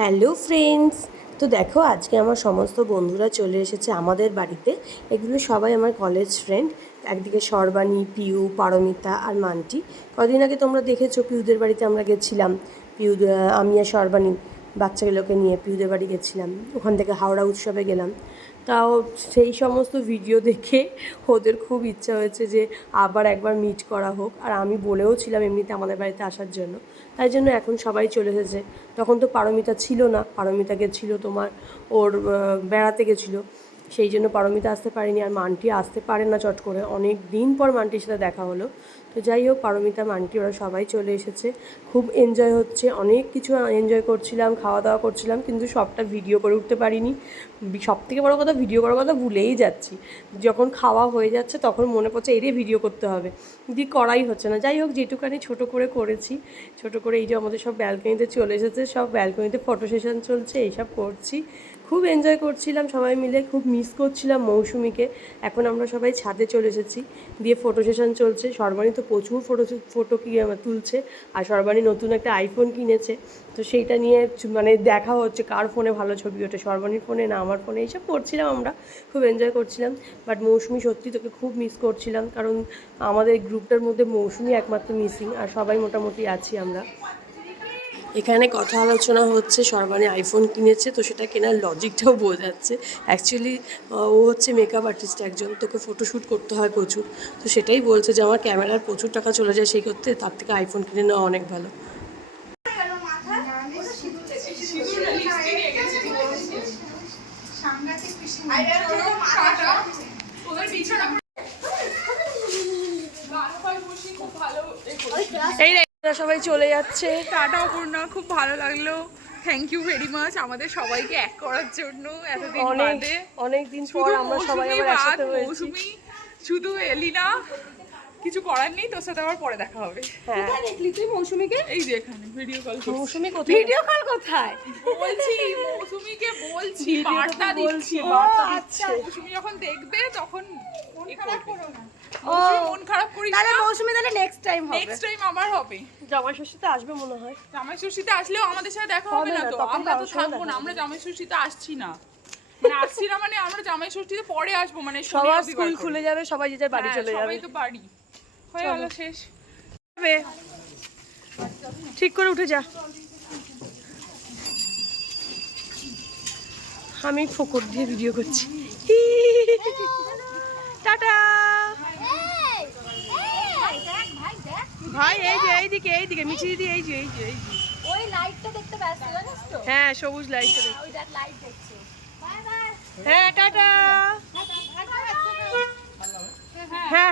Hello friends, তো দেখো আজকে আমার সমস্ত বন্ধুরা চলে এসেছে আমাদের বাড়িতে। এগুলো সবাই আমার কলেজ ফ্রেন্ড। একদিকে সর্বাণী, পিউ, পারমিতা আর মান্টি। কদিন আগে তোমরা দেখেছো পিউদের বাড়িতে আমরা গেছিলাম। আমি আর সর্বাণী বাচ্চাগুলোকে নিয়ে পিউদের বাড়ি গেছিলাম। ওখান থেকে হাওড়া উৎসবে গেলাম। তাও সেই সমস্ত ভিডিও দেখে ওদের খুব ইচ্ছা হয়েছে যে আবার একবার মিট করা হোক। আর আমি বলেও ছিলাম এমনিতে আমাদের বাড়িতে আসার জন্য, তাই জন্য এখন সবাই চলে এসেছে। তখন তো পারমিতা ছিল না, পারমিতা গেছিলো তোমার ওর বেড়াতে গেছিলো, সেই জন্য পারমিতা আসতে পারেনি। আর মান্টি আসতে পারে না চট করে, অনেক দিন পর মান্টির সাথে দেখা হলো। তো যাই হোক, পারমিতা, মান্টি ওরা সবাই চলে এসেছে। খুব এনজয় হচ্ছে, অনেক কিছু এনজয় করছিলাম, খাওয়া দাওয়া করছিলাম, কিন্তু সবটা ভিডিও করে উঠতে পারিনি। সবথেকে বড় কথা, ভিডিও করার কথা ভুলেই যাচ্ছি। যখন খাওয়া হয়ে যাচ্ছে তখন মনে পড়ছে এরে ভিডিও করতে হবে, কিন্তু করাই হচ্ছে না। যাই হোক, যেটুকানি ছোটো করে করেছি, ছোটো করে এই যে আমাদের সব ব্যালকনিতে চলে এসেছে, সব ব্যালকনিতে ফটো সেশন চলছে, এইসব করছি। খুব এনজয় করছিলাম সবাই মিলে, খুব মিস করছিলাম মৌসুমিকে। এখন আমরা সবাই ছাদে চলে এসেছি, দিয়ে ফটো সেশন চলছে। সর্বাণী তো প্রচুর ফটো তুলছে, আর সর্বাণী নতুন একটা আইফোন কিনেছে, তো সেইটা নিয়ে মানে দেখা হচ্ছে কার ফোনে ভালো ছবি ওঠে, সর্বাণীর ফোনে না আমার ফোনে। এইসব করছিলাম আমরা, খুব এনজয় করছিলাম। বাট মৌসুমি, সত্যি তোকে খুব মিস করছিলাম, কারণ আমাদের গ্রুপটার মধ্যে মৌসুমি একমাত্র মিসিং, আর সবাই মোটামুটি আছি আমরা। এখানে কথা আলোচনা হচ্ছে, সর্বাণী আইফোন কিনেছে, তো সেটা কেনার লজিকটাও বোঝাচ্ছে। অ্যাকচুয়ালি ও হচ্ছে মেকআপ আর্টিস্ট একজন, তোকে ফটোশ্যুট করতে হয় প্রচুর, তো সেটাই বলছে যে আমার ক্যামেরার প্রচুর টাকা চলে যায় সেই করতে, তার থেকে আইফোন কিনে নেওয়া অনেক ভালো। এই সবাই চলে যাচ্ছে। টাটা অপূর্ণা, খুব ভালো লাগলো। থ্যাংক ইউ ভেরি মাচ আমাদের সবাইকে এক করার জন্য এতদিন বাদে। অনেক দিন পর আমরা সবাই আবার একসাথে হয়েছি। মৌসুমি শুধু এলি না, কিছু করার নেই, তোর সাথে আবার পরে দেখা হবে। কোথায় দেখলি তুই মৌসুমিকে? এই যে এখানে ভিডিও কল। মৌসুমি কোথায়? ভিডিও কল কোথায়? বলছি মৌসুমিকে, বলছি বার্তা দিচ্ছি। আচ্ছা, মৌসুমি যখন দেখবে তখন মন খারাপ করো না। ও মন খারাপ করিস তাহলে না। মৌসুমি তাহলে নেক্সট টাইম হবে। নেক্সট টাইম আবার হবে। জামাই ষষ্ঠীতে আসবে মনে হয়। জামাই ষষ্ঠীতে আসলেও আমাদের সাথে দেখা হবে না তো, আমরা তো থাকবো না। আমরা জামাই ষষ্ঠীতে আসছি না, মানে আসছি না, মানে আমরা জামাই ষষ্ঠীতে পরে আসবো, মানে সবার স্কুল খুলে যাবে, সবাই যে যার বাড়ি চলে যাবে। সবাই তো বাড়ি হয়ে গেল, শেষ। ঠিক করে উঠে যা। আমি ফোকর দিয়ে ভিডিও করছি। টাটা ভাই। এই যে এইদিকে মিছি দিদি, এই যে ওই লাইটটা দেখতে ব্যস্ত, জানিস তো? হ্যাঁ, সবুজ লাইটটা দেখছি। ওই দেখ লাইট দেখছে। Bye bye. হ্যাঁ, টাটা। হ্যাঁ,